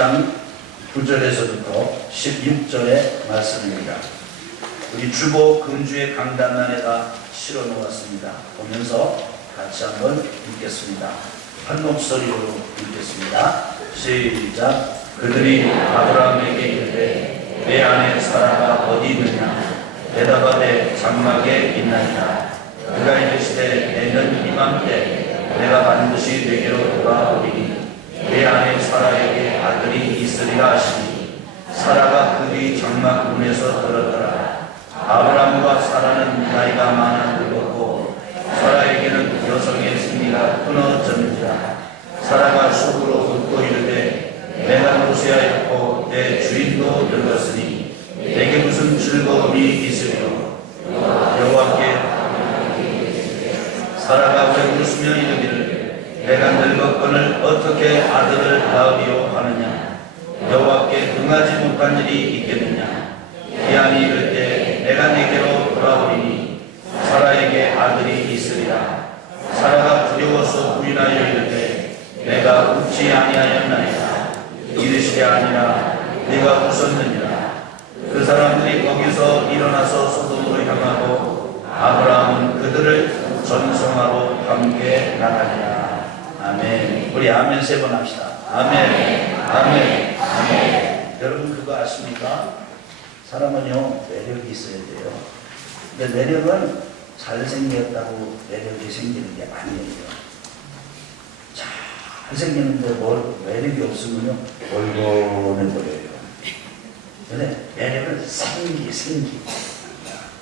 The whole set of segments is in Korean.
16장 9절에서부터 16절의 말씀입니다. 우리 주보 금주의 강단란에다 실어 놓았습니다. 보면서 같이 한번 읽겠습니다. 한 목소리로 읽겠습니다. 시작. 그들이 아브라함에게 이르되 내 아내 사라가 어디 있느냐? 대답하되 장막에 있나이다. 그가 이르시되 내년 이맘때 내가 반드시 내게로 돌아오리니 내 아내 사라에게 아들이 있으리라 하시니 사라가 그 뒤 장막 문에서 들었더라. 아브라함과 사라는 나이가 많아 늙었고 사라에게는 여성의 승리가 끊어졌는지라. 사라가 속으로 웃고 이르되 내가 노쇠하였고 내 주인도 늙었으니 내게 무슨 즐거움이 있으리요. 여호와께 사라가 왜 웃으며 이르기를 내가 늙었거늘 어떻게 아들을 낳으리요 하느냐. 여호와께 응하지 못한 일이 있겠느냐. 기한이 이를 때 내가 내게로 돌아오리니 사라에게 아들이 있으리라. 사라가 두려워서 부인하여 이르되 내가 웃지 아니하였나이다. 이르시되 아니라 네가 웃었느니라. 그 사람들이 거기서 일어나서 소돔으로 향하고 아브라함은 그들을 전성하러 함께 나가니라. 아멘. 우리 아멘 세 번 합시다. 아멘. 아멘. 아멘. 여러분 그거 아십니까? 사람은요 매력이 있어야 돼요. 근데 매력은 잘생겼다고 매력이 생기는 게 아니에요. 잘생겼는데 매력이 없으면요 얼굴에 버려요. 근데 매력은 생기.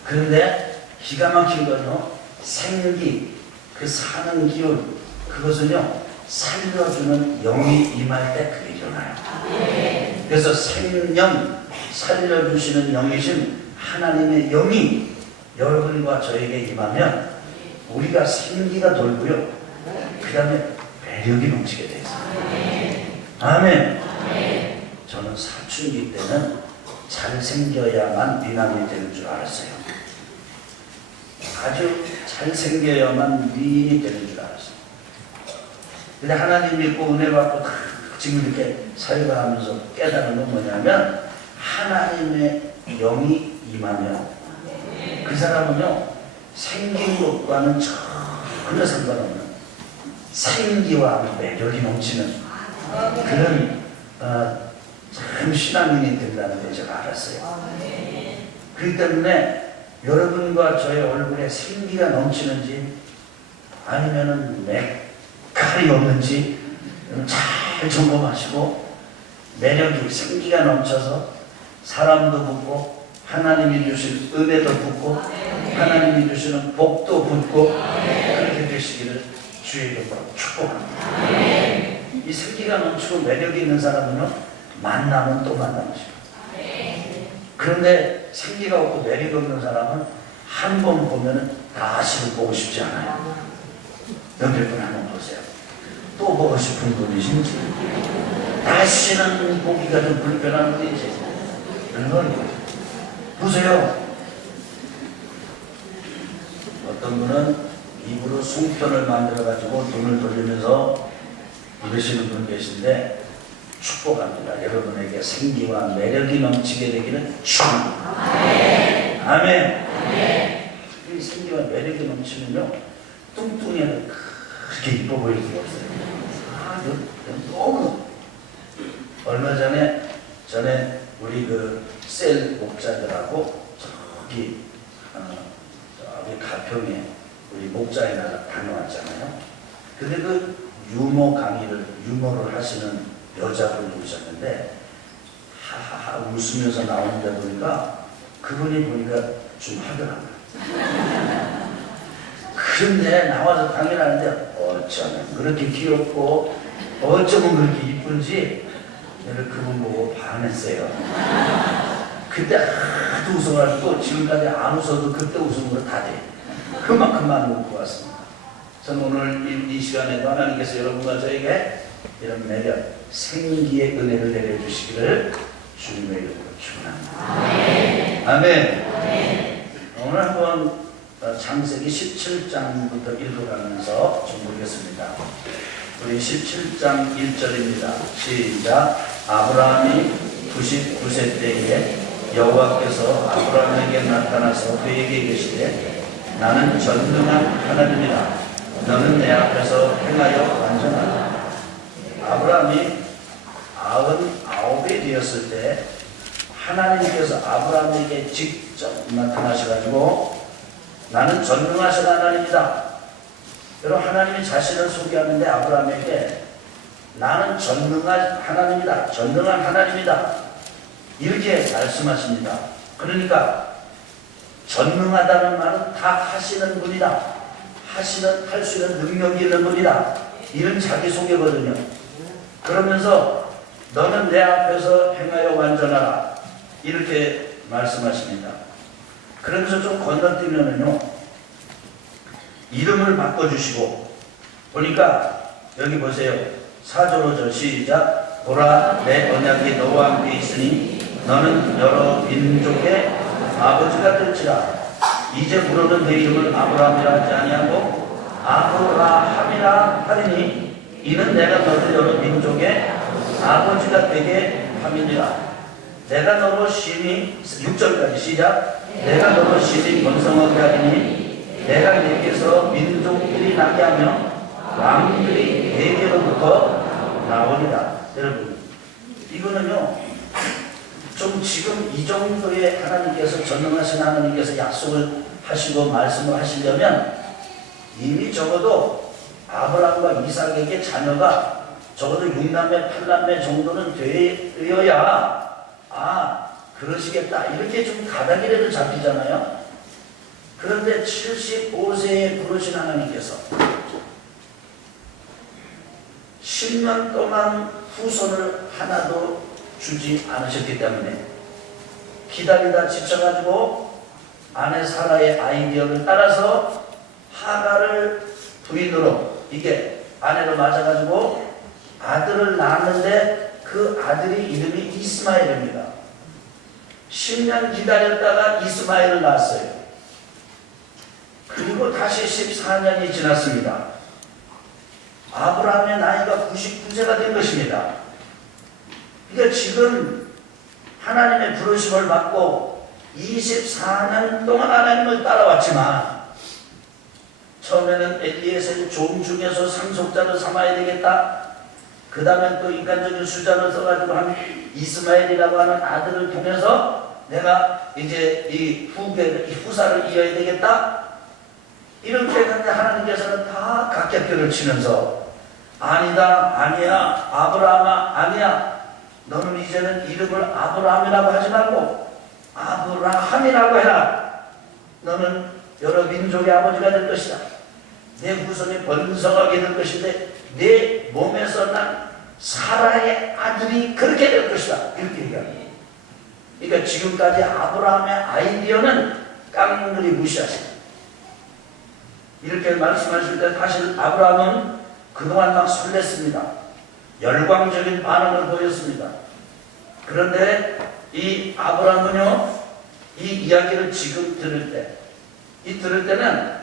그런데 기가 막힌 건요 생기, 그 사는 기운, 그것은요 살려주는 영이 임할 때 그게 일어나요. 그래서 생명 살려주시는 영이신 하나님의 영이 여러분과 저에게 임하면 우리가 생기가 돌고요 그 다음에 매력이 넘치게 되어 있어요. 아멘. 저는 사춘기 때는 잘생겨야만 미남이 되는 줄 알았어요. 아주 잘생겨야만 미인이 되는 줄 알았어요. 근데 하나님 믿고 은혜 받고 지금 이렇게 살아가면서 깨달은 건 뭐냐면 하나님의 영이 임하면 그 사람은요 생긴 것과는 전혀 상관없는 생기와 매력이 넘치는 그런 참 신앙인이 된다는 걸 제가 알았어요. 그렇기 때문에 여러분과 저의 얼굴에 생기가 넘치는지 아니면은 맥칼이 없는지 잘 점검하시고 매력이 생기가 넘쳐서 사람도 붙고 하나님이 주신 은혜도 붙고 하나님이 주시는 복도 붙고 그렇게 되시기를 주의 이름으로 축복합니다. 이 생기가 넘치고 매력이 있는 사람은요 만나면 또 만나시고 그런데 생기가 없고 매력이 없는 사람은 한 번 보면 다시는 보고 싶지 않아요. 옆에 분 한번 보세요. 또 보고 싶은 분이신지 다시는 보기가 좀 불편한 분인지 그런 건 보세요. 어떤 분은 입으로 숭편을 만들어가지고 돈을 돌리면서 이러시는 분 계신데 축복합니다. 여러분에게 생기와 매력이 넘치게 되기를 축복합니다. 아멘. 아멘. 이 생기와 매력이 넘치면요 뚱뚱이는 그렇게 이뻐 보일 수가 없어요. 너무 얼마 전에 우리 그 셀 목자들하고 저기 가평에 우리 목자에 나가 다녀왔잖아요. 근데 그 유머를 하시는 여자분이 오셨는데 하하하 웃으면서 나오는데 보니까 그분이 보니까 좀 하더라고요. 그런데 나와서 강의를 하는데 어쩌면 그렇게 귀엽고 어쩌면 그렇게 이쁜지 내가 그분 보고 반했어요. 그때 하도 웃어가지고 지금까지 안 웃어도 그때 웃은 거 다 돼. 그만큼만 웃고 왔습니다. 저는 오늘 이 시간에도 하나님께서 여러분과 저에게 이런 매력, 생기의 은혜를 내려주시기를 주님의 이름으로 축원합니다. 아멘. 아멘. 오늘 한번 창세기 17장부터 읽어가면서 좀 보겠습니다. 우리 17장 1절입니다. 시작. 아브라함이 99세 때에 여호와께서 아브라함에게 나타나서 그에게 이르시되 나는 전능한 하나님이라 너는 내 앞에서 행하여 완전하라. 아브라함이 99이 되었을 때 하나님께서 아브라함에게 직접 나타나셔가지고 나는 전능하신 하나님이다. 여러분, 하나님이 자신을 소개하는데 아브라함에게 나는 전능한 하나님이다. 전능한 하나님이다. 이렇게 말씀하십니다. 그러니까 전능하다는 말은 다 하시는 분이다. 할 수 있는 능력이 있는 분이다. 이런 자기소개거든요. 그러면서 너는 내 앞에서 행하여 완전하라. 이렇게 말씀하십니다. 그러면서 좀 건너뛰면은요, 이름을 바꿔주시고, 보니까 여기 보세요. 4절 5절 시작. 보라, 내 언약이 너와 함께 있으니 너는 여러 민족의 아버지가 될지라. 이제 부르는 내 이름을 아브라함이라 하지 아니하고 아브라함이라 하리니 이는 내가 너를 여러 민족의 아버지가 되게 함이니라. 내가 너로 심히 6절까지 시작. 내가 너로 심히 번성하게 하리니 내가 네게서 민족들이 나게 하며 왕들이 네게로부터 나오리라. 여러분, 이거는요, 좀 지금 이 정도의 하나님께서 전능하신 하나님께서 약속을 하시고 말씀을 하시려면 이미 적어도 아브라함과 이삭에게 자녀가 적어도 6남매 8남매 정도는 되어야 그러시겠다 이렇게 좀 가닥이라도 잡히잖아요. 그런데 75세에 부르신 하나님께서 10년 동안 후손을 하나도 주지 않으셨기 때문에 기다리다 지쳐가지고 아내 사라의 아이디어를 따라서 하가를 부인으로 이게 아내로 맞아가지고 아들을 낳았는데 그 아들이 이름이 이스마엘입니다. 10년 기다렸다가 이스마엘을 낳았어요. 그리고 다시 14년이 지났습니다. 아브라함의 나이가 99세가 된 것입니다. 그러니까 지금 하나님의 부르심을 받고 24년 동안 하나님을 따라왔지만 처음에는 엘리에셀 종 중에서 상속자를 삼아야 되겠다. 그 다음에 또 인간적인 수단을 써가지고 한 이스마엘이라고 하는 아들을 통해서 내가 이제 이 후사를 이어야 되겠다. 이렇게 했는데 하나님께서는 다 각격결을 치면서 아니다, 아니야, 아브라함아, 아니야. 너는 이제는 이름을 아브라함이라고 하지 말고 아브라함이라고 해라. 너는 여러 민족의 아버지가 될 것이다. 내 후손이 번성하게 될 것인데 내 몸에서 난 사라의 아들이 그렇게 될 것이다. 이렇게 얘기합니다. 그러니까 지금까지 아브라함의 아이디어는 깡그리 무시하십니다. 이렇게 말씀하실 때 사실 아브라함은 그동안 막 설렜습니다. 열광적인 반응을 보였습니다. 그런데 이 아브라함은요, 이 이야기를 지금 들을 때는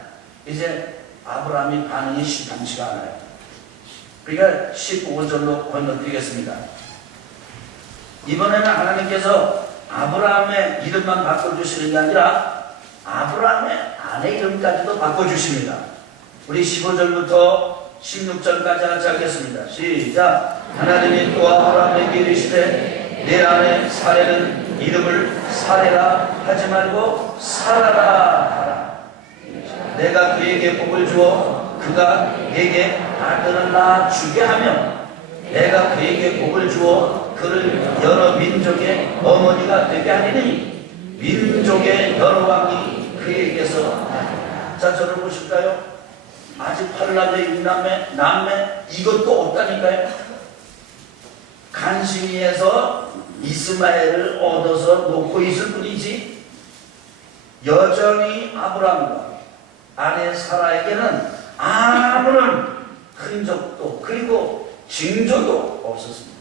이제 아브라함이 반응이 심상치가 않아요. 그러니까 15절로 건너뛰겠습니다. 이번에는 하나님께서 아브라함의 이름만 바꿔주시는 게 아니라 아브라함의 아내 이름까지도 바꿔주십니다. 우리 15절부터 16절까지 같이 하겠습니다. 시작. 하나님이 또 아브라함에게 이르시되 내 아내 사레는 이름을 사레라 하지 말고 사라라 하라. 내가 그에게 복을 주어 그가 내게 아들을 낳아주게 하며 내가 그에게 복을 주어 그를 여러 민족의 어머니가 되게 하리니 민족의 여러 왕이 그에게서 자, 저를 보실까요? 아직 8남매, 6남매, 남매 이것도 없다니까요. 간신히해서 이스마엘을 얻어서 놓고 있을 뿐이지 여전히 아브라함과 아내 사라에게는 아무런 흔적도 그리고 징조도 없었습니다.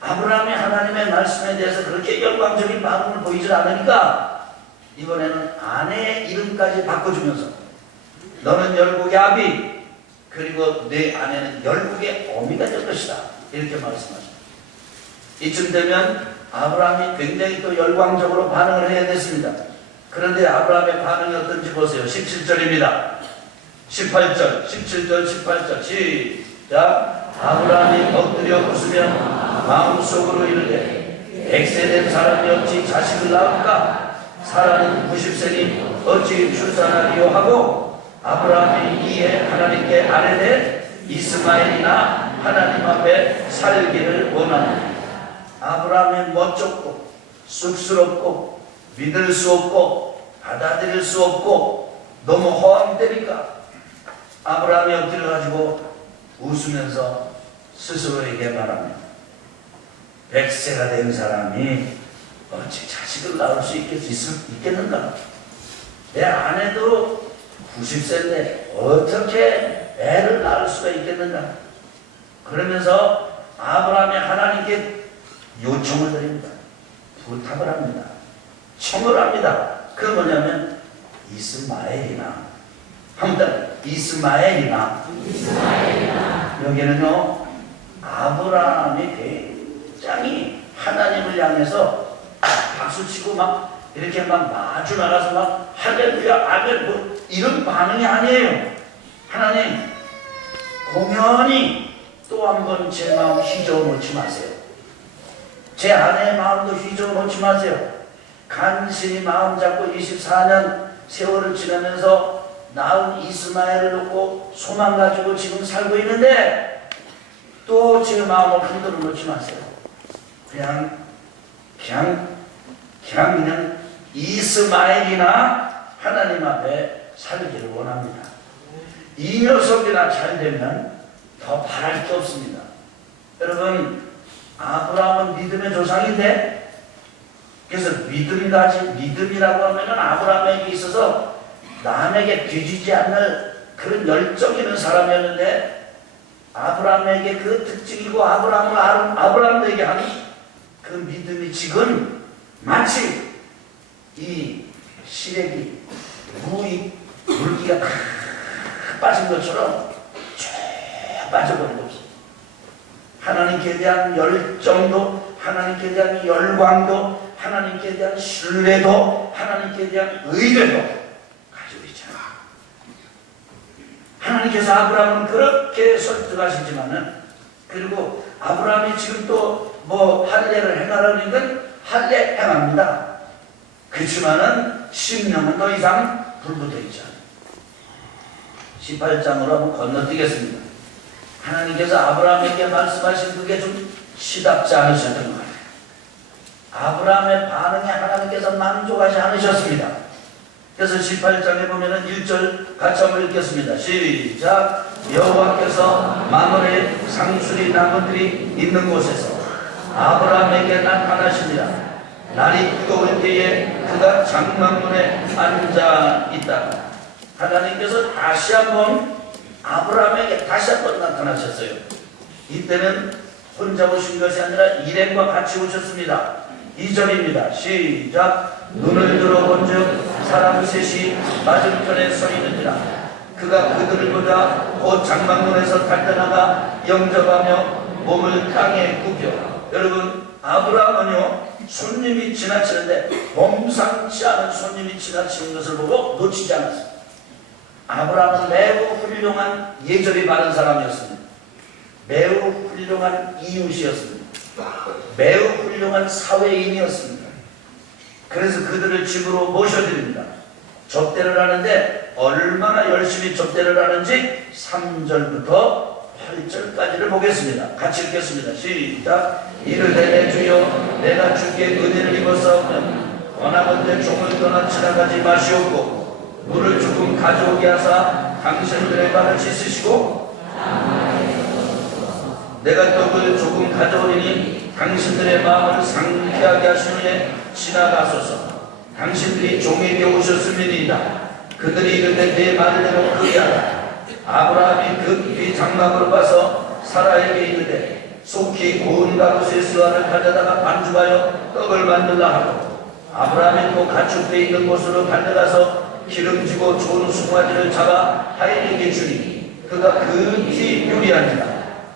아브라함이 하나님의 말씀에 대해서 그렇게 열광적인 반응을 보이질 않으니까 이번에는 아내의 이름까지 바꿔주면서 너는 열국의 아비, 그리고 내 아내는 열국의 어미가 될 것이다. 이렇게 말씀하십니다. 이쯤 되면 아브라함이 굉장히 또 열광적으로 반응을 해야 됐습니다. 그런데 아브라함의 반응이 어떤지 보세요. 17절입니다. 18절, 17절, 18절 시작. 아브라함이 엎드려 웃으며 마음속으로 이르되 100세 된 사람이 어찌 자식을 낳을까? 사라는 90세니 어찌 출산하리요 하고 아브라함이 이에 하나님께 아뢰되 이스마엘이나 하나님 앞에 살기를 원하니. 아브라함이 멋쩍고 쑥스럽고 믿을 수 없고 받아들일 수 없고 너무 허황되니까 아브라함이 엎드려가지고 웃으면서 스스로에게 말합니다. 100세가 된 사람이 어찌 자식을 낳을 수 있겠는가? 내 아내도 90세인데 어떻게 애를 낳을 수가 있겠는가? 그러면서 아브라함이 하나님께 요청을 드립니다. 부탁을 합니다. 청을 합니다. 그 뭐냐면 이스마엘이나 한번 이스마엘이나 여기는요 아브라함이 굉장히 하나님을 향해서 박수치고 막 이렇게 막 마주 나가서 막 할렐루야 아멘 뭐 이런 반응이 아니에요. 하나님 공연히 또 한 번 제 마음 휘저어 놓지 마세요. 제 아내의 마음도 휘저어 놓지 마세요. 간신히 마음 잡고 24년 세월을 지나면서 낳은 이스마엘을 놓고 소망 가지고 지금 살고 있는데 또 제 마음을 흔들어 놓지 마세요. 그냥 이스마엘이나 하나님 앞에 살기를 원합니다. 이 녀석이나 잘 되면 더 바랄 게 없습니다. 여러분 아브라함은 믿음의 조상인데 그래서 믿음이라고 하면은 아브라함에게 있어서 남에게 뒤지지 않는 그런 열정 있는 사람이었는데 아브라함에게 그 특징이고 아브라함도 얘기하는 그 믿음이 지금 마치 이 시래기 물기가 다 빠진 것처럼 쫙 빠져버리고 없어요. 하나님께 대한 열정도 하나님께 대한 열광도 하나님께 대한 신뢰도 하나님께 대한 의뢰도 가지고 있잖아. 하나님께서 아브라함은 그렇게 설득하시지만은 그리고 아브라함이 지금 또 뭐 할례를 행하라는 건 할례 행합니다. 그렇지만은 심령은 더 이상 불붙어 있잖아. 18장으로 한번 건너뛰겠습니다. 하나님께서 아브라함에게 말씀하신 그게 좀 시답지 않으셨던 것 같아요. 아브라함의 반응에 하나님께서 만족하지 않으셨습니다. 그래서 18장에 보면은 1절 같이 한번 읽겠습니다. 시작. 여호와께서 마므레 상수리 나무들이 있는 곳에서 아브라함에게 나타나시니라. 날이 뜨거울 때에 그가 장막문에 앉아 있다. 하나님께서 다시 한번 아브라함에게 다시 한번 나타나셨어요. 이때는 혼자 오신 것이 아니라 일행과 같이 오셨습니다. 2절입니다. 시작. 눈을 들어본즉 사람 셋이 맞은편에 서 있느니라. 그가 그들을 보자 곧 장막문에서 달려나가 영접하며 몸을 땅에 굽혀. 여러분 아브라함은요 손님이 지나치는데 범상치 않은 손님이 지나치는 것을 보고 놓치지 않았어요. 아브라함은 매우 훌륭한 예절이 바른 사람이었습니다. 매우 훌륭한 이웃이었습니다. 매우 훌륭한 사회인이었습니다. 그래서 그들을 집으로 모셔드립니다. 접대를 하는데 얼마나 열심히 접대를 하는지 3절부터 8절까지를 보겠습니다. 같이 읽겠습니다. 시작. 이르되 내 주여 내가 주께 은혜를 입었사오면 원하건대 종을 떠나 지나가지 마시옵고 물을 조금 가져오게 하사 당신들의 발을 씻으시고 내가 떡을 조금 가져오리니 당신들의 마음을 상쾌하게 하신 후에 지나가소서. 당신들이 종에게 오셨음이니이다. 그들이 이르되 내 말을 대로 그리하라. 아브라함이 급히 장막으로 가서 사라에게 이르되 속히 고운 가루새 스와를 가져다가 반죽하여 떡을 만들라 하고 아브라함이 또 가축대 있는 곳으로 달려가서 기름지고 좋은 송아지를 잡아 하인에게 주니 그가 근히 요리하니라.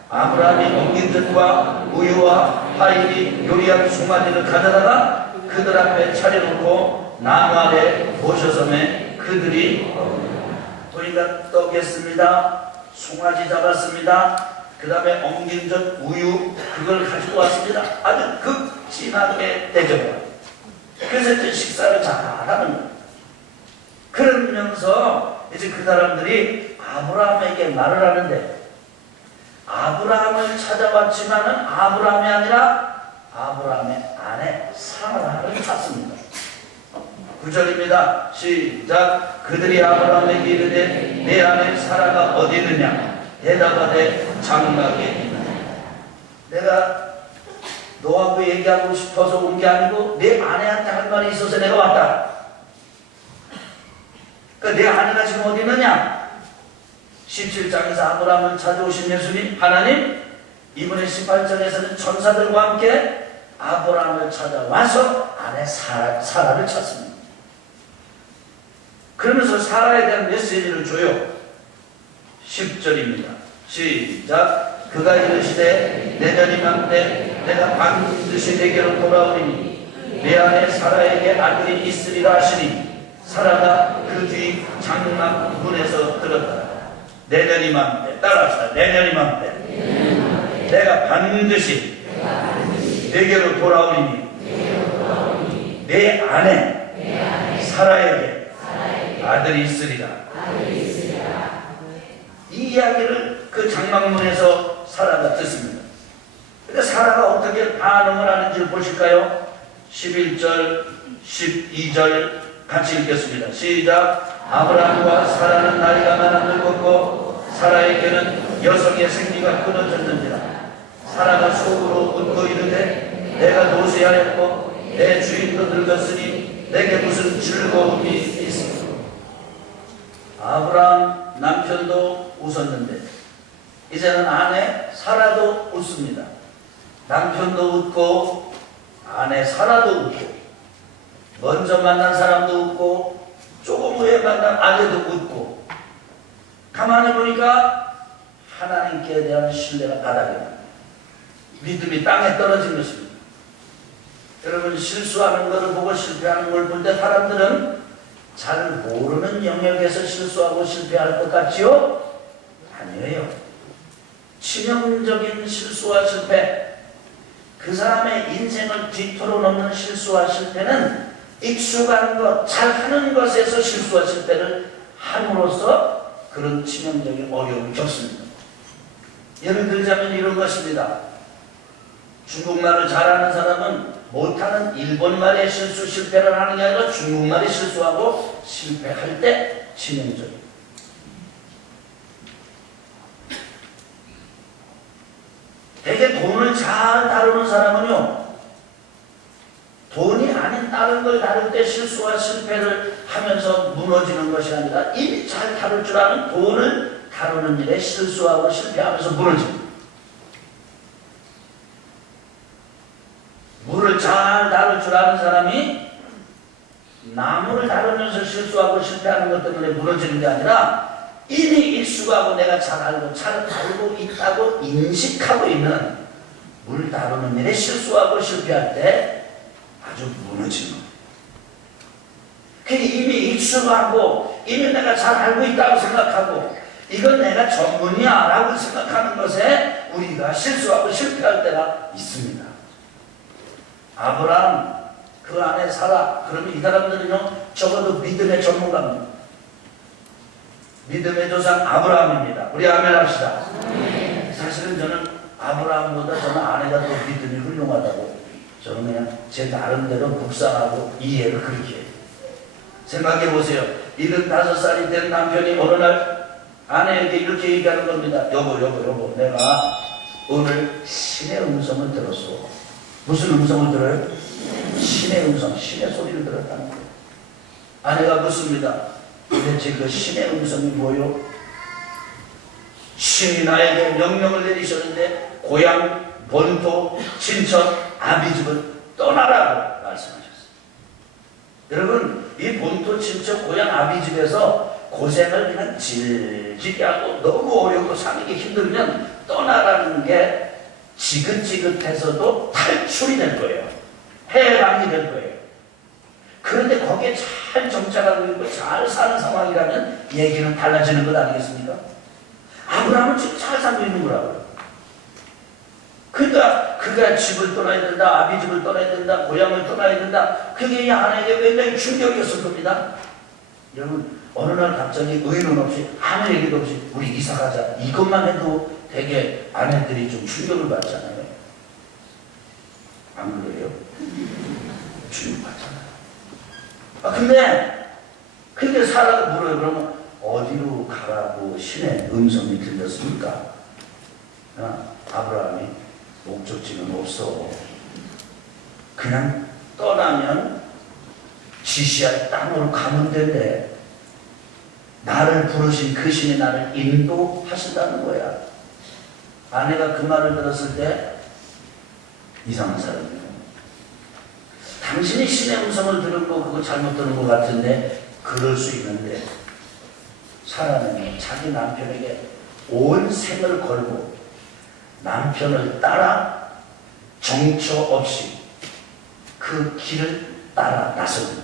아브라함이 엉긴 젖과 우유와 파인이 요리한 송아지를 가져다가 그들 앞에 차려놓고 나무 아래 모셔서매 그들이 보니까 떡했습니다. 송아지 잡았습니다. 그 다음에 엉긴 젖 우유 그걸 가지고 왔습니다. 아주 극진하게 대접을. 그래서 이제 식사를 잘하는 거예요. 그러면서 이제 그 사람들이 아브라함에게 말을 하는데, 아브라함을 찾아왔지만은 아브라함이 아니라 아브라함의 아내 사라를 찾습니다. 9절입니다. 시작. 그들이 아브라함에게 이르되 내 아내 사라가 어디 있느냐? 대답하되 장막에 있느냐. 내가 너하고 얘기하고 싶어서 온 게 아니고 내 아내한테 할 말이 있어서 내가 왔다. 그러니까 내 아내가 지금 어디 있느냐? 17장에서 아브라함을 찾아오신 예수님 하나님, 이번에 18장에서는 천사들과 함께 아브라함을 찾아와서 아내 사라를 찾습니다. 그러면서 사라에 대한 메시지를 줘요. 10절입니다. 시작. 그가 이르시되 내년 이맘때 내가 반드시 내게로 돌아오리니 내 아내 사라에게 아들이 있으리라 하시니 사라가 그 뒤 장막 문에서 들었다. 내년 이맘때 따라합시다. 내년 이맘때 내가 반드시 내게로 돌아오리니 내 아내 사라에게 아들이 있으리라. 이 이야기를 그 장막문에서 사라가 듣습니다. 근데 사라가 어떻게 반응을 하는지 보실까요? 11절, 12절 같이 읽겠습니다. 시작. 아브라함과 사라는 나이가 많아 늙었고 사라에게는 여성의 생리가 끊어졌는지라. 사라가 속으로 웃고 이르되 내가 노쇠하였고 내 주인도 늙었으니 내게 무슨 즐거움이 있어. 아브라함 남편도 웃었는데 이제는 아내 사라도 웃습니다. 남편도 웃고 아내 사라도 웃고 먼저 만난 사람도 웃고 조금 후에 만난 아내도 웃고, 가만히 보니까 하나님께 대한 신뢰가 바닥에 납니다. 믿음이 땅에 떨어진 것입니다. 여러분, 실수하는 것을 보고 실패하는 걸 볼 때 사람들은 잘 모르는 영역에서 실수하고 실패할 것 같지요? 아니에요. 치명적인 실수와 실패, 그 사람의 인생을 뒤틀어 놓는 실수와 실패는 익숙한 것, 잘하는 것에서 실수와 실패를 함으로써 그런 치명적인 어려움을 겪습니다. 예를 들자면 이런 것입니다. 중국말을 잘하는 사람은 못하는 일본말의 실수, 실패를 하는 게 아니라 중국말이 실수하고 실패할 때 치명적입니다. 되게 돈을 잘 다루는 사람은요, 돈이 아닌 다른 걸 다룰 때 실수와 실패를 하면서 무너지는 것이 아니라 이미 잘 다룰 줄 아는 돈을 다루는 일에 실수하고 실패하면서 무너집니다. 물을 잘 다룰 줄 아는 사람이 나무를 다루면서 실수하고 실패하는 것 때문에 무너지는 게 아니라 이미 익숙하고 내가 잘 알고 있다고 인식하고 있는 물 다루는 일에 실수하고 실패할 때 아주 무너지는 거예요. 이미 익숙하고 이미 내가 잘 알고 있다고 생각하고 이건 내가 전문이야 라고 생각하는 것에 우리가 실수하고 실패할 때가 있습니다. 아브라함, 그 안에 사라, 그러면 이 사람들은요 적어도 믿음의 전문가입니다. 믿음의 조상 아브라함입니다. 우리 아멘 합시다. 사실은 저는 아브라함보다 저는 아내가 더 믿음이 훌륭하다고 저는 그냥 제 나름대로 묵상하고 이해를 그렇게 해요. 생각해 보세요. 75살이 된 남편이 어느 날 아내에게 이렇게 얘기하는 겁니다. 여보, 내가 오늘 신의 음성을 들었어. 무슨 음성을 들어요? 신의 음성, 신의 소리를 들었다는 거예요. 아내가 묻습니다. 도대체 그 신의 음성이 뭐요? 신이 나에게 명령을 내리셨는데 고향, 본토, 친척, 아비집을 떠나라고 말씀하셨어요. 여러분, 이 본토, 친척, 고향, 아비집에서 고생을 그냥 질질이 하고 너무 어렵고 사는 게 힘들면 떠나라는 게 지긋지긋해서도 탈출이 될 거예요. 해방이 될 거예요. 그런데 거기에 잘 정착하고 있고 잘 사는 상황이라면 얘기는 달라지는 것 아니겠습니까? 아브라함은 지금 잘 살고 있는 거라고요. 그러니까 그가 집을 떠나야 된다, 아비 집을 떠나야 된다, 고향을 떠나야 된다. 그게 이 아내에게 굉장히 충격이었을 겁니다. 여러분, 어느 날 갑자기 의논 없이 아무 얘기도 없이 우리 이사 가자, 이것만 해도 되게 아내들이 좀 충격을 받잖아요. 안 그래요? 충격 받잖아요. 근데 그게 사라가 물어요. 그러면 어디로 가라고 신의 음성이 들렸습니까? 아브라함이 목적지는 없어. 그냥 떠나면 지시할 땅으로 가면 된대. 나를 부르신 그 신이 나를 인도하신다는 거야. 아내가 그 말을 들었을 때 이상한 사람이에요. 당신이 신의 음성을 들은 거 그거 잘못 들은 것 같은데 그럴 수 있는데 사라는 자기 남편에게 온 생을 걸고 남편을 따라 정처 없이 그 길을 따라 나섭니다.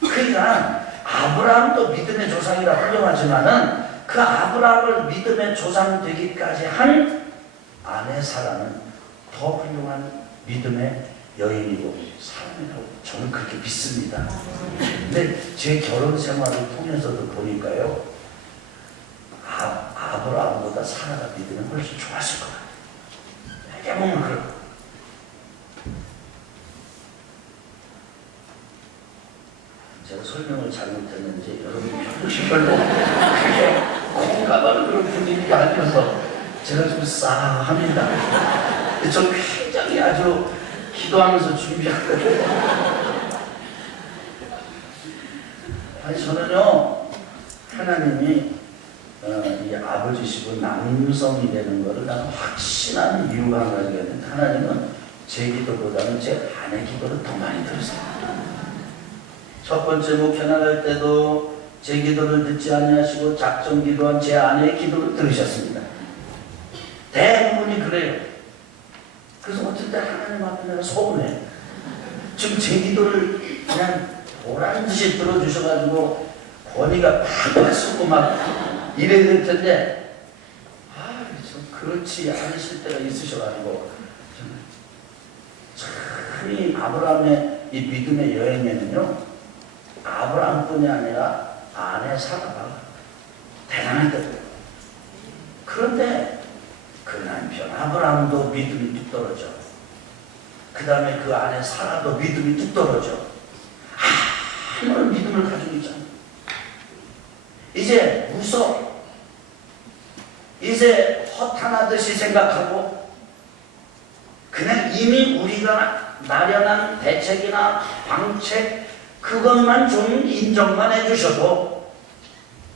그러니까 아브라함도 믿음의 조상이라 훌륭하지만은 그 아브라함을 믿음의 조상 되기까지 한 아내 사라는 더 훌륭한 믿음의 여인이고 사람이라고 저는 그렇게 믿습니다. 근데 제 결혼 생활을 통해서도 보니까요, 아브라함보다 사라가 믿으면 훨씬 좋았을 것 같아요. 내게 보면 그렇고. 제가 설명을 잘못했는지 여러분 별로 그렇게 공감하는 그런 분위기가 아니어서 제가 좀 싸합니다. 저 굉장히 아주 기도하면서 준비하거든요. 아니 저는요, 하나님이 이 아버지시고 남성이 되는 것을 나는 확신한 이유가 한 가지가 있는데, 하나님은 제 기도보다는 제 아내 기도를 더 많이 들으세요. 첫 번째 목회 나갈 때도 제 기도를 듣지 아니하시고 작정 기도한 제 아내의 기도를 들으셨습니다. 대부분이 그래요. 그래서 어쩔 때 하나님 앞에 내가 서운해. 지금 제 기도를 그냥 보란 듯이 들어주셔가지고 권위가 팍팍 쓰고 막 이래야 될 텐데, 좀 그렇지 않으실 때가 있으셔가지고, 참 이 아브라함의 이 믿음의 여행에는요, 아브라함뿐이 아니라 아내 사라가 대단하거든요. 그런데 그 남편 아브라함도 믿음이 뚝 떨어져. 그 다음에 그 아내 사라도 믿음이 뚝 떨어져. 아무런 믿음을 가지고 있잖아. 이제 무서워. 이제 허탄하듯이 생각하고 그냥 이미 우리가 마련한 대책이나 방책 그것만 좀 인정만 해주셔도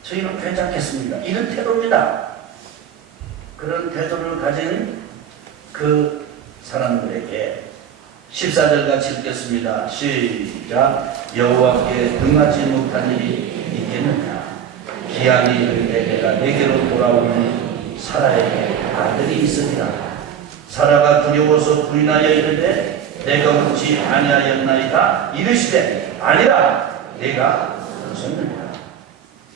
저희는 괜찮겠습니다. 이런 태도입니다. 그런 태도를 가진 그 사람들에게 14절 같이 읽겠습니다. 시작. 여호와께 등하지 못한 일이 있겠느냐. 기한이 이르되 내가 내게로 돌아오는 사라에게 아들이 있으리라. 사라가 두려워서 부인하여 이르되 내가 묻지 아니하였나이다. 이르시되 아니라 내가 웃었느니라.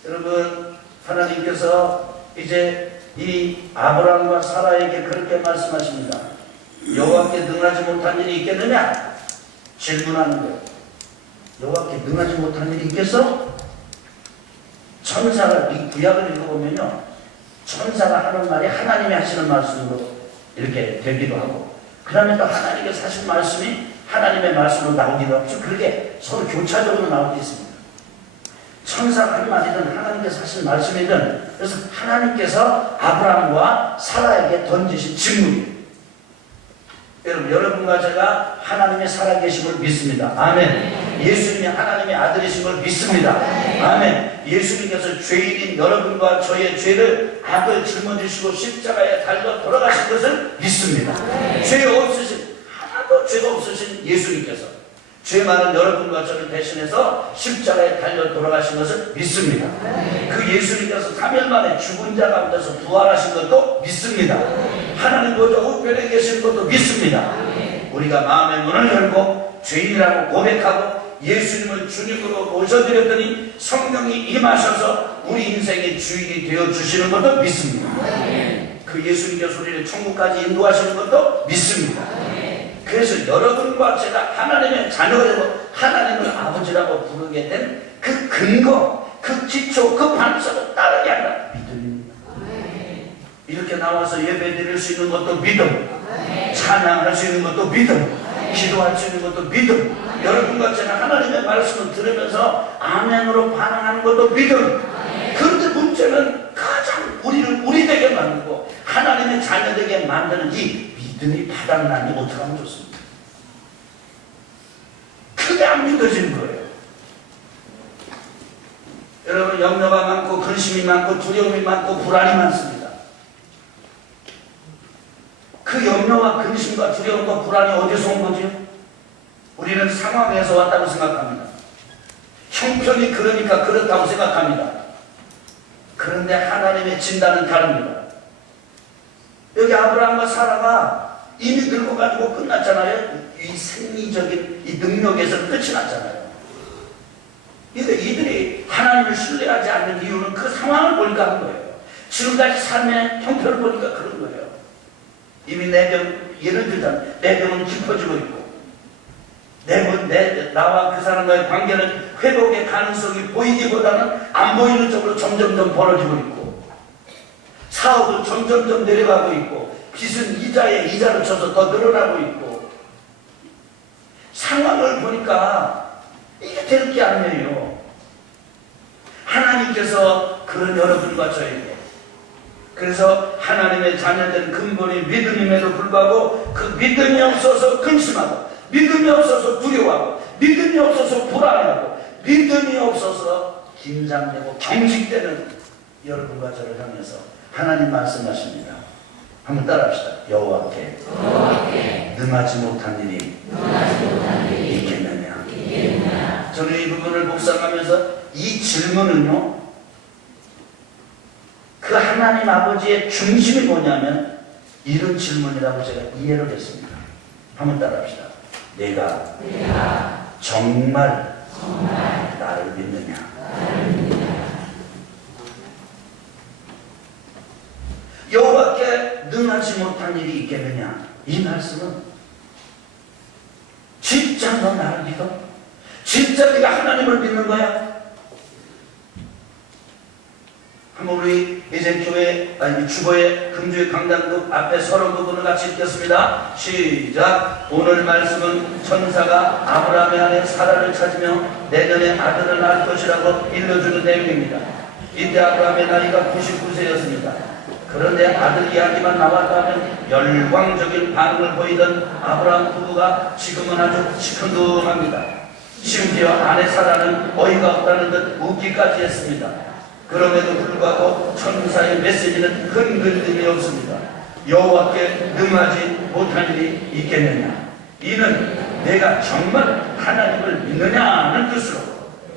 여러분, 하나님께서 이제 이 아브라함과 사라에게 그렇게 말씀하십니다. 여호와께 능하지 못한 일이 있겠느냐? 질문하는 거예요. 여호와께 능하지 못한 일이 있겠어? 천사가, 이 구약을 읽어보면요, 천사가 하는 말이 하나님이 하시는 말씀으로 이렇게 되기도 하고, 그 다음에 또 하나님께서 하신 말씀이 하나님의 말씀으로 나오기도 하고, 그렇게 서로 교차적으로 나올 때 있습니다. 천사가 한 말이든 하나님께서 하신 말씀이든, 그래서 하나님께서 아브라함과 사라에게 던지신 질문이에요. 여러분과 제가 하나님의 살아계심을 믿습니다. 아멘. 예수님이 하나님의 아들이신 걸 믿습니다. 아멘. 예수님께서 죄인인 여러분과 저의 죄를 악을 짊어지시고 십자가에 달려 돌아가신 것을 믿습니다. 죄 없으신, 하나도 죄가 없으신 예수님께서 죄 많은 여러분과 저를 대신해서 십자가에 달려 돌아가신 것을 믿습니다. 그 예수님께서 3일 만에 죽은 자 가운데서 부활하신 것도 믿습니다. 하나님 보좌 우편에 계시는 것도 믿습니다. 우리가 마음의 문을 열고 죄인이라고 고백하고 예수님을 주님으로 모셔드렸더니 성령이 임하셔서 우리 인생의 주인이 되어주시는 것도 믿습니다. 그 예수님께서 우리를 천국까지 인도하시는 것도 믿습니다. 그래서 여러분과 제가 하나님의 자녀가 되고 하나님을 아버지라고 부르게 된 그 근거, 그 기초, 그 반석은 다른 게 아니라 믿음입니다. 이렇게 나와서 예배 드릴 수 있는 것도 믿음, 찬양할 수 있는 것도 믿음, 기도할 수 있는 것도 믿음, 여러분과 제가 하나님의 말씀을 들으면서 아멘으로 반응하는 것도 믿음. 그런데 문제는 가장 우리를 우리 되게 만들고 하나님의 자녀 되게 만드는 이 믿음이 바닥나니 어떻게 하면 좋습니까? 그게 안 믿어지는 거예요. 여러분, 염려가 많고 근심이 많고 두려움이 많고 불안이 많습니다. 그 염려와 근심과 두려움과 불안이 어디서 온 거죠? 우리는 상황에서 왔다고 생각합니다. 형편이 그러니까 그렇다고 생각합니다. 그런데 하나님의 진단은 다릅니다. 여기 아브라함과 사라가 이미 늙어가지고 끝났잖아요. 이 생리적인 이 능력에서 끝이 났잖아요. 이들이 하나님을 신뢰하지 않는 이유는 그 상황을 보니까 한 거예요. 지금까지 삶의 형편을 보니까 그런 거예요. 이미 내 병, 예를 들자면 내 병은 깊어지고 있고 나와 그 사람과의 관계는 회복의 가능성이 보이기보다는 안 보이는 쪽으로 점점점 벌어지고 있고 사업은 점점점 내려가고 있고 빚은 이자에 이자를 쳐서 더 늘어나고 있고 상황을 보니까 이게 될 게 아니에요. 하나님께서 그런 여러분과 저에게 그래서 하나님의 자녀된 근본이 믿음임에도 불구하고 그 믿음이 없어서 근심하고 믿음이 없어서 두려워하고 믿음이 없어서 불안해하고 믿음이 없어서 긴장되고 경직되는 여러분과 저를 향해서 하나님 말씀하십니다. 한번 따라합시다. 여호와께 능하지 못한 일이 있겠느냐. 저는 이 부분을 묵상하면서 이 질문은요, 그 하나님 아버지의 중심이 뭐냐면 이런 질문이라고 제가 이해를 했습니다. 한번 따라합시다. 내가 정말 나를 믿느냐. 여호와께 능하지 못한 일이 있겠느냐. 이 말씀은 진짜 너 나를 믿어? 진짜 네가 하나님을 믿는 거야? 한번 우리 이제 교회 주보의 금주의 강단극 앞에 서론 부분을 같이 읽겠습니다. 시작. 오늘 말씀은 천사가 아브라함의 아내 사라를 찾으며 내년에 아들을 낳을 것이라고 일러주는 내용입니다. 이때 아브라함의 나이가 99세였습니다. 그런데 아들 이야기만 나왔다면 열광적인 반응을 보이던 아브라함 부부가 지금은 아주 시큰둥합니다. 심지어 아내 사라는 어이가 없다는 듯 웃기까지 했습니다. 그럼에도 불구하고 천사의 메시지는 흔들림이 없습니다. 여호와께 능하지 못한 일이 있겠느냐. 이는 내가 정말 하나님을 믿느냐는 뜻으로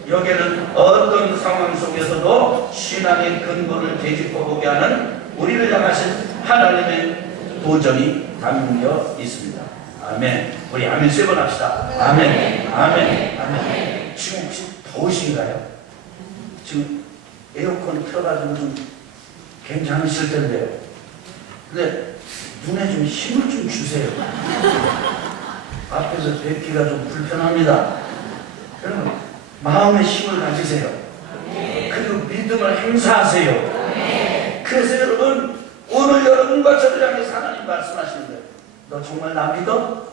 여기에는 어떤 상황 속에서도 신앙의 근본을 되짚어보게 하는 우리를 향하신 하나님의 도전이 담겨 있습니다. 아멘. 우리 아멘 3번 합시다. 아멘. 아멘. 아멘. 지금 혹시 더우신가요? 지금 에어컨 틀어가지고 좀 괜찮으실 텐데요. 근데 눈에 좀 힘을 좀 주세요. 앞에서 뵙기가 좀 불편합니다. 여러분 마음의 힘을 가지세요. 그리고 믿음을 행사하세요. 그래서 여러분 오늘 여러분과 저를 향해서 하나님 말씀하시는 거예요. 너 정말 나 믿어?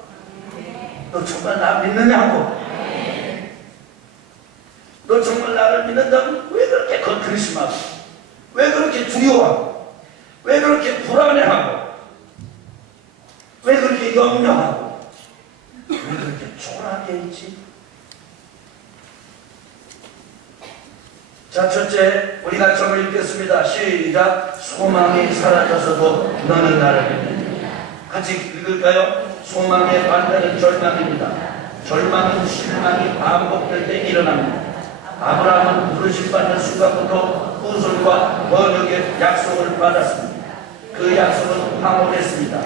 너 정말 나 믿느냐고? 너 정말 나를 믿는다면 왜 그렇게 근심하고 왜 그렇게 두려워하고 왜 그렇게 불안해하고 왜 그렇게 염려하고 왜 그렇게 초라하게 있지? 자, 첫째, 우리가 점을 읽겠습니다. 시작. 소망이 사라져서도 너는 나를 믿느냐. 같이 읽을까요? 소망의 반대는 절망입니다. 절망은 실망이 반복될 때 일어납니다. 아브라함은 부르심 받는 순간부터 후손과 번역의 약속을 받았습니다. 그 약속은 황홀했습니다.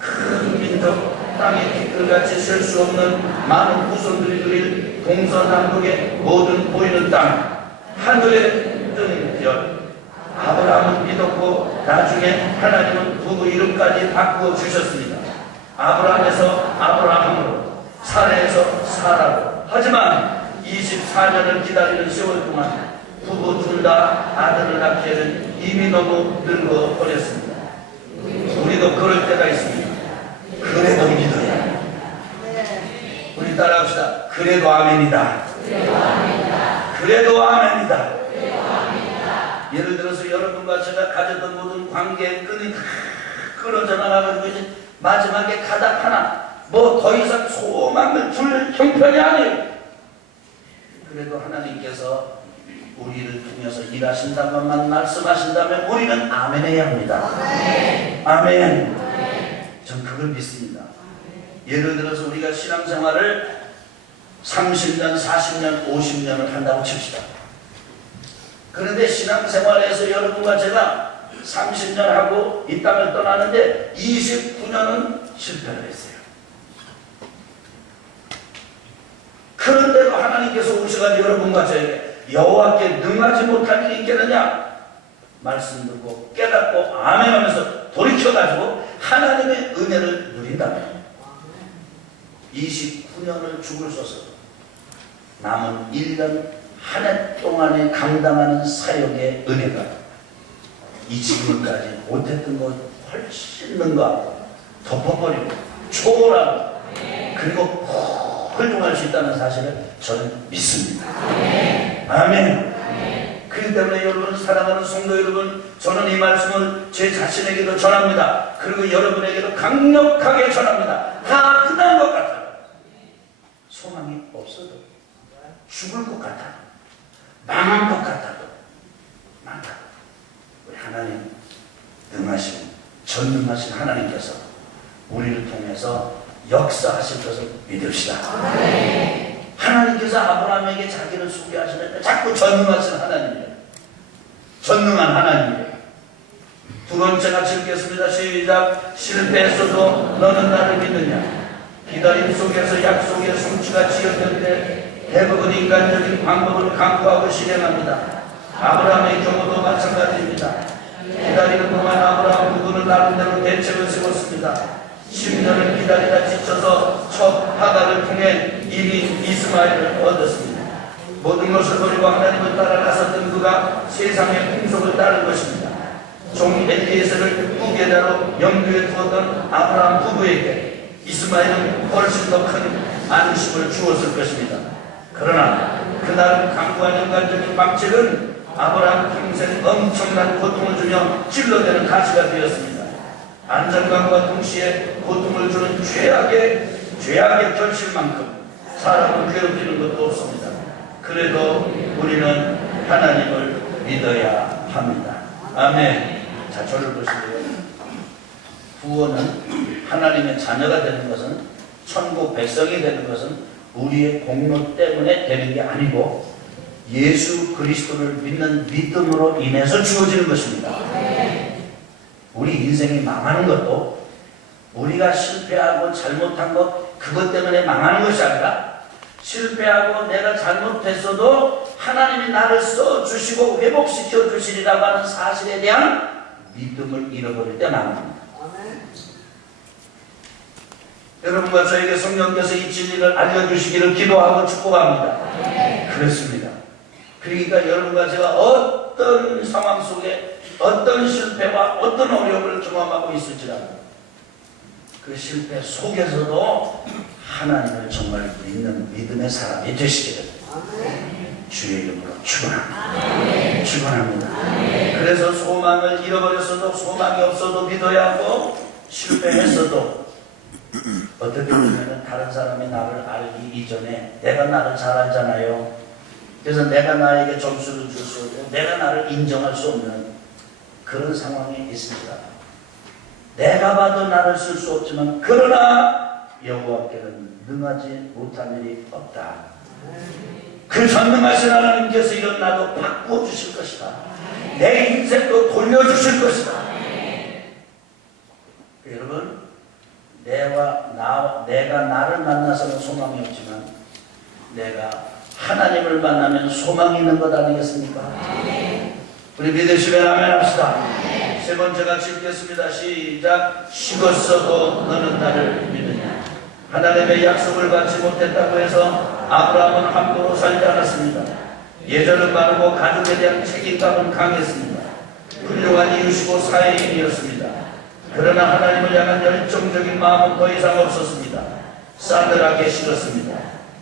큰 민족, 땅의 티끌같이 셀 수 없는 많은 후손들이 누릴 동서남북의 모든 보이는 땅, 하늘에 뜬 별. 아브라함은 믿었고 나중에 하나님은 부부 이름까지 바꾸어 주셨습니다. 아브라함에서 아브라함으로, 사라에서 사라로. 하지만 24년을 기다리는 세월 동안 부부 둘 다 아들을 낳기에는 이미 너무 늙어 버렸습니다. 우리도 그럴 때가 있습니다. 그래도 믿어야. 우리 따라합시다. 그래도 아멘이다. 그래도 아멘이다. 예를 들어서 여러분과 제가 가졌던 모든 관계의 끈이 다 끊어져 나가가지고 이제 마지막에 가닥 하나, 뭐 더 이상 소망을 줄 형편이 아니에요. 그래도 하나님께서 우리를 통해서 일하신다고만 말씀하신다면 우리는 아멘 해야 합니다. 아멘. 전 그걸 믿습니다. 예를 들어서 우리가 신앙생활을 30년, 40년, 50년을 한다고 칩시다. 그런데 신앙생활에서 여러분과 제가 30년 하고 이 땅을 떠나는데 29년은 실패를 했어요. 그런데도 하나님께서 오셔가지고 여러분과 저에게 여호와께 능하지 못할 일이 있겠느냐 말씀 듣고 깨닫고 아멘하면서 돌이켜가지고 하나님의 은혜를 누린다면 29년을 죽을 쏘서 남은 1년 한 해 동안에 감당하는 사역의 은혜가 이 지금까지 못했던 것 훨씬 능가하고 덮어버리고 초월하고 그리고 훌륭할 수 있다는 사실을 저는 믿습니다. 아멘. 그렇기 때문에 여러분, 사랑하는 성도 여러분, 저는 이 말씀을 제 자신에게도 전합니다. 그리고 여러분에게도 강력하게 전합니다. 다 끝난 것 같아요. 소망이 없어도, 죽을 것 같아도, 망한 것 같아도, 많다. 우리 하나님 능하신, 전능하신 하나님께서 우리를 통해서 역사하실 것을 믿읍시다. 하나님께서 아브라함에게 자기를 소개하시는데 자꾸 전능하신 하나님이에요. 전능한 하나님이에요. 두 번째 같이 읽겠습니다. 시작. 실패했어도 너는 나를 믿느냐. 기다림 속에서 약속의 성취가 지어졌는데 대부분 인간적인 방법을 강구하고 실행합니다. 아브라함의 경우도 마찬가지입니다. 기다리는 동안 아브라함 부부는 나름대로 대책을 세웠습니다. 10년을 기다리다 지쳐서 첫 하가를 통해 이미 이스마엘을 얻었습니다. 모든 것을 버리고 하나님을 따라 나섰던 그가 세상의 풍속을 따른 것입니다. 종 엘리에셀을 후계자로 염두에 두었던 아브라함 부부에게 이스마엘은 훨씬 더 큰 안심을 주었을 것입니다. 그러나 그날 강구한 인간적인 방책은 아브라함 평생 엄청난 고통을 주며 찔러대는 가시가 되었습니다. 안전감과 동시에 고통을 주는 죄악의 결실만큼 사람을 괴롭히는 것도 없습니다. 그래도 우리는 하나님을 믿어야 합니다. 아멘. 자, 저를 보시고요. 구원은 하나님의 자녀가 되는 것은, 천국 백성이 되는 것은 우리의 공로 때문에 되는 게 아니고 예수 그리스도를 믿는 믿음으로 인해서 주어지는 것입니다. 우리 인생이 망하는 것도 우리가 실패하고 잘못한 것, 그것 때문에 망하는 것이 아니라 실패하고 내가 잘못했어도 하나님이 나를 써주시고 회복시켜 주시리라고 하는 사실에 대한 믿음을 잃어버릴 때 망합니다. 여러분과 저에게 성령께서 이 진리를 알려주시기를 기도하고 축복합니다. 그렇습니다. 그러니까 여러분과 제가 어떤 상황 속에 어떤 실패와 어떤 어려움을 경험하고 있을지라도 그 실패 속에서도 하나님을 정말 믿는 믿음의 사람이 되시기를 주의 이름으로 축원합니다. 축원합니다. 그래서 소망을 잃어버렸어도, 소망이 없어도 믿어야 하고, 실패했어도 어떻게 보면 다른 사람이 나를 알기 이전에 내가 나를 잘 알잖아요. 그래서 내가 나에게 점수를 줄 수 없고 내가 나를 인정할 수 없는 그런 상황이 있습니다. 내가 봐도 나를 쓸 수 없지만 그러나 여호와께는 능하지 못한 일이 없다. 그 전능하신 하나님께서 이런 나도 바꾸어 주실 것이다. 내 인생도 돌려주실 것이다. 여러분, 내가 나를 만나서는 소망이 없지만 내가 하나님을 만나면 소망이 있는 것 아니겠습니까? 우리 믿으시면 아멘 합시다. 세 번째 같이 읽겠습니다. 시작. 식었어도 너는 나를 믿느냐. 하나님의 약속을 받지 못했다고 해서 아브라함은 함부로 살지 않았습니다. 예절은 바르고 가족에 대한 책임감은 강했습니다. 훌륭한 이웃이고 사회인이었습니다. 그러나 하나님을 향한 열정적인 마음은 더 이상 없었습니다. 싸늘하게 식었습니다.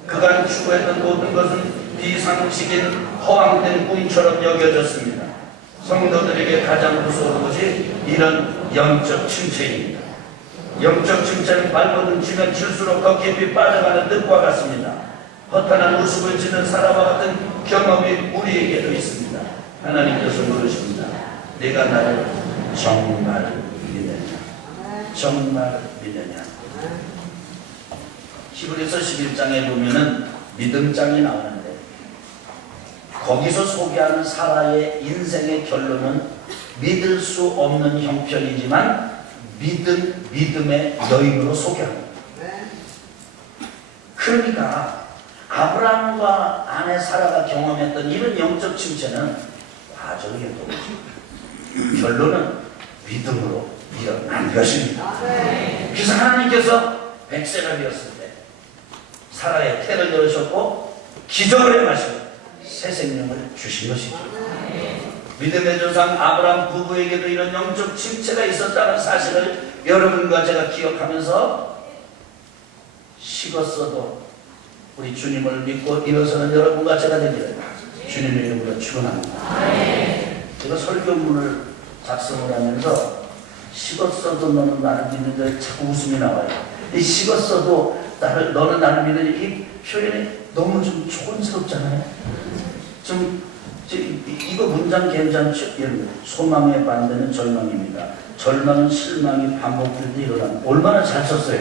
그간 추구했던 모든 것은 비상식인 허황된 꿈처럼 여겨졌습니다. 성도들에게 가장 무서운 것이 이런 영적 침체입니다. 영적 침체는 발버둥 치면 칠수록 더 깊이 빠져가는 늪과 같습니다. 허탄한 우습을 지는 사람과 같은 경험이 우리에게도 있습니다. 하나님께서 물으십니다. 내가 나를 정말 믿느냐? 정말 믿느냐? 히브리서 11장에 보면은 믿음장이 나오는데 거기서 소개하는 사라의 인생의 결론은 믿을 수 없는 형편이지만 믿음의 여인으로 소개합니다. 그러니까 아브라함과 아내 사라가 경험했던 이런 영적 침체는 과정이었던 거죠. 결론은 믿음으로 일어난 것입니다. 그래서 하나님께서 백세가 되었을 때 사라의 태를 열으셨고 기적을 행하시고 새 생명을 주신 것이죠. 믿음의 조상 아브라함 부부에게도 이런 영적 침체가 있었다는 사실을 여러분과 제가 기억하면서 식었어도 우리 주님을 믿고 일어서는 여러분과 제가 되기를 주님의 이름으로 축원합니다. 제가 설교문을 작성을 하면서 식었어도 너는 나를 믿는데 자꾸 웃음이 나와요. 이 식었어도 너는 나를 믿는 이 표현이 너무 좀 촌스럽잖아요. 이거 문장 괜찮죠? 소망의 반대는 절망입니다. 절망은 실망이 반복될 때 일어납니다. 얼마나 잘 썼어요.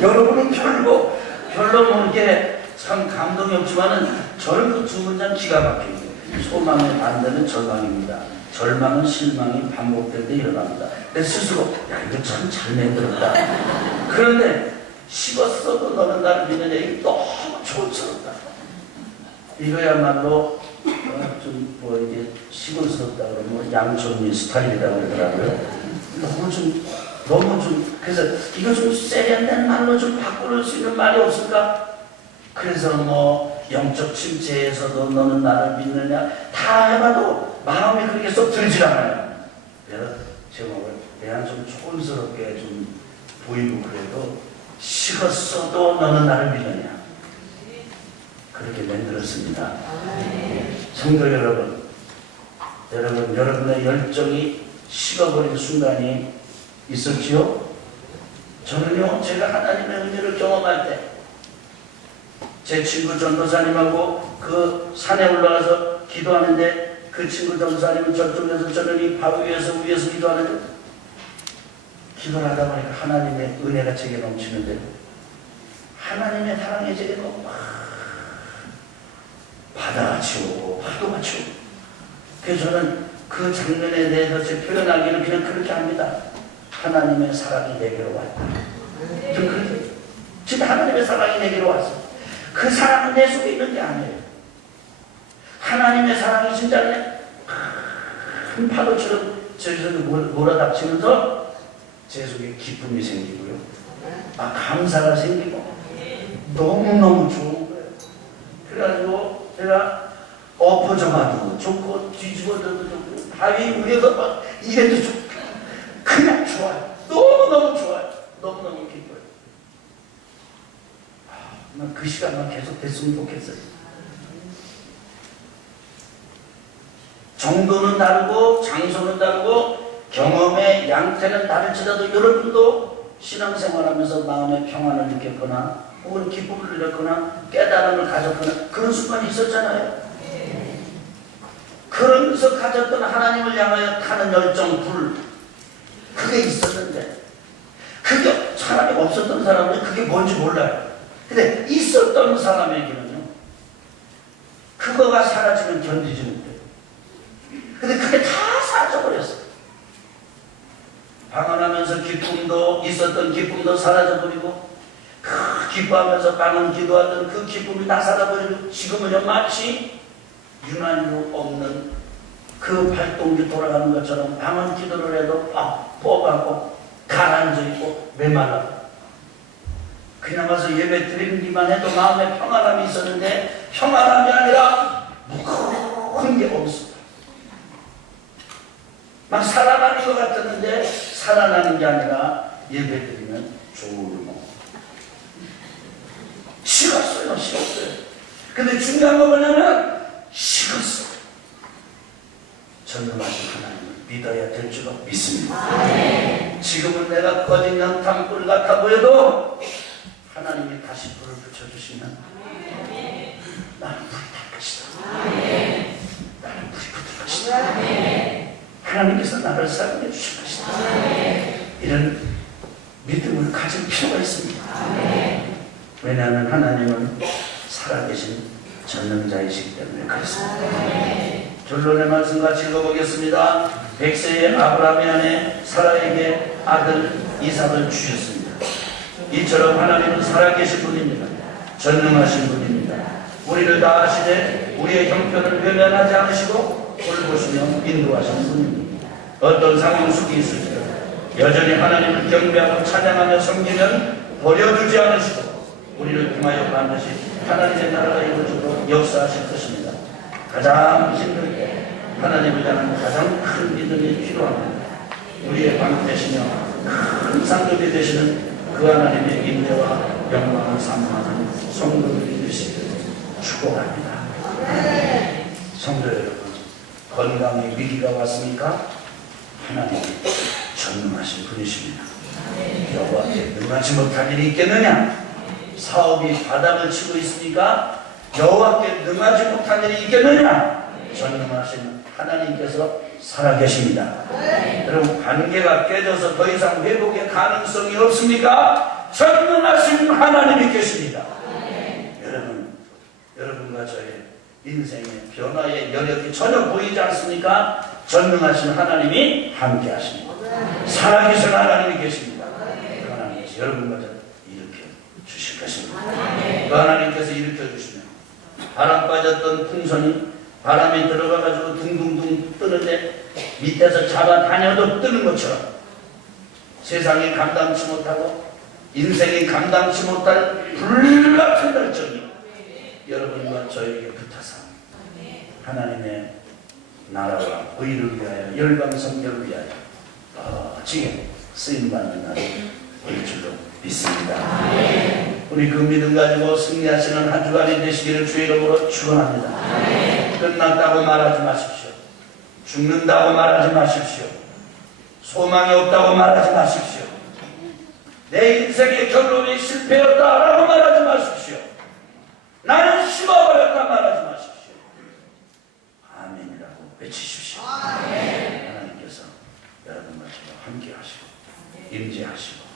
여러분은 별로 모르게 참 감동이 없지만은 저는 그 두 문장 기가 막힙니다. 소망의 반대는 절망입니다. 절망은 실망이 반복될 때 일어납니다. 내 스스로 야 이거 참 잘 만들었다. 그런데 식었어도 너는 나를 믿느냐 이게 너무 촌스럽다. 이거야말로 이게 시골스럽다 그러면 양촌미 스타일이라고 그러더라고요. 너무 좀 그래서 이거 좀 세련된 말로 좀 바꿀 수 있는 말이 없을까? 그래서 영적 침체에서도 너는 나를 믿느냐 다 해봐도 마음이 그렇게 쏙 들질 않아요. 그래서 제목을 내가 좀 촌스럽게 좀 보이고 그래도 식었어도 너는 나를 믿느냐 그렇게 만들었습니다. 성도 여러분, 여러분의 열정이 식어버린 순간이 있었지요? 저는요, 제가 하나님의 은혜를 경험할 때, 제 친구 전도사님하고 그 산에 올라가서 기도하는데, 그 친구 전도사님은 저쪽에서 저는 이 바위 위에서 기도하는데, 기도를 하다 보니까 하나님의 은혜가 제게 넘치는데, 하나님의 사랑이 제게 너무 바다같이 오고 파도같이 오고. 그래서 저는 그 장면에 대해서 제 표현하기는 그냥 그렇게 합니다. 하나님의 사랑이 내게로 왔다. 진짜 하나님의 사랑이 내게로 왔어. 그 사랑은 내 속에 있는 게 아니에요. 하나님의 사랑이 진짜 큰 파도처럼 저기서 몰아닥치면서 제 속에 기쁨이 생기고요. 감사가 생기고 너무너무 좋은 거예요. 그래가지고 제가 엎어져봐도 좋고 뒤집어져도 좋고 바위 위에서 막 이래도 좋고 그냥 좋아요. 너무너무 좋아요. 너무너무 기뻐요. 그 시간만 계속 됐으면 좋겠어요. 정도는 다르고 장소는 다르고 경험의 양태는 다를지라도 여러분도 신앙생활하면서 마음의 평안을 느꼈거나 혹은 기쁨을 느꼈거나 깨달음을 가졌거나 그런 순간이 있었잖아요. 그러면서 가졌던 하나님을 향하여 타는 열정, 불 그게 있었는데 그게 사람이 없었던 사람은 그게 뭔지 몰라요. 근데 있었던 사람에게는요, 그거가 사라지면 견디지 못해요. 근데 그게 다 사라져버렸어요. 방언하면서 기쁨도, 있었던 기쁨도 사라져버리고, 기뻐하면서 방언 기도하던 그 기쁨이 다 사라져버리고, 지금은요 마치 유난히도 없는 그 발동기 돌아가는 것처럼 방언 기도를 해도 뻑뻑하고 가라앉아 있고 메말라. 그냥 와서 예배 드리기만 해도 마음에 평안함이 있었는데 평안함이 아니라 무거운 게 없어. 막 살아나는 것 같았는데 살아나는 게 아니라 예배 드리면 졸고 식었어요. 근데 중요한 거 뭐냐면 식었어요. 전능하신 하나님을 믿어야 될 줄로 믿습니다. 지금은 내가 꺼진 연탄불 같아 보여도 하나님이 다시 불을 붙여주시면 나는 불이 탈 것이다. 나는 불이 붙을 것이다. 하나님께서 나를 사용해 주실 것이다. 이런 믿음을 가질 필요가 있습니다. 왜냐하면 하나님은 살아계신 전능자이시기 때문에 그렇습니다. 결론의 말씀 같이 읽어보겠습니다. 100세의 아브라함의 아내 사라에게 아들 이삭을 주셨습니다. 이처럼 하나님은 살아계신 분입니다. 전능하신 분입니다. 우리를 다 아시되 우리의 형편을 외면하지 않으시고 돌보시며 인도하시는 분입니다. 어떤 상황 속에 있을지라도 여전히 하나님을 경배하고 찬양하며 섬기면 버려두지 않으시고 우리를 통하여 반드시 하나님의 나라가 이루어지도록 역사하실 것입니다. 가장 힘들 때 하나님을 향한 가장 큰 믿음이 필요합니다. 우리의 방패시며 큰 상급이 되시는 그 하나님의 인내와 영광을 사모하는 성도들이 되시기를 축복합니다. 성도 여러분, 건강의 위기가 왔습니까? 하나님이 전능하신 분이십니다. 여호와께 능하지 못할 일이 있겠느냐? 사업이 바닥을 치고 있으니까 여호와께 능하지 못할 일이 있겠느냐? 전능하신 하나님께서 살아계십니다. 여러분, 관계가 깨져서 더 이상 회복의 가능성이 없습니까? 전능하신 하나님이 계십니다. 여러분과 저의 인생의 변화의 여력이 전혀 보이지 않습니까? 전능하신 하나님이 함께 하십니다. 살아계신 하나님이 계십니다. 그 하나님께서 여러분과 저를 일으켜 주실 것입니다. 그 하나님께서 일으켜 주시면 바람 빠졌던 풍선이 바람이 들어가가지고 둥둥둥 뜨는데 밑에서 잡아다녀도 뜨는 것처럼 세상이 감당치 못하고 인생이 감당치 못할 불같은 열정이 여러분과 저에게 붙어서 하나님의 나라와 의를 위하여 열방성결을 위하여 지금 쓰임받는 날이 올 줄로 믿습니다. 우리 그 믿음 가지고 승리하시는 한 주간이 되시기를 주의 이름으로 축원합니다. 끝났다고 말하지 마십시오. 죽는다고 말하지 마십시오. 소망이 없다고 말하지 마십시오. 내 인생의 결론이 실패였다라고 말하지 마십시오. 나는 심어버렸다 말하지 마십시오. 아멘이라고 외치십시오. 하나님께서 여러분과 저와 함께 하시고 임재하시고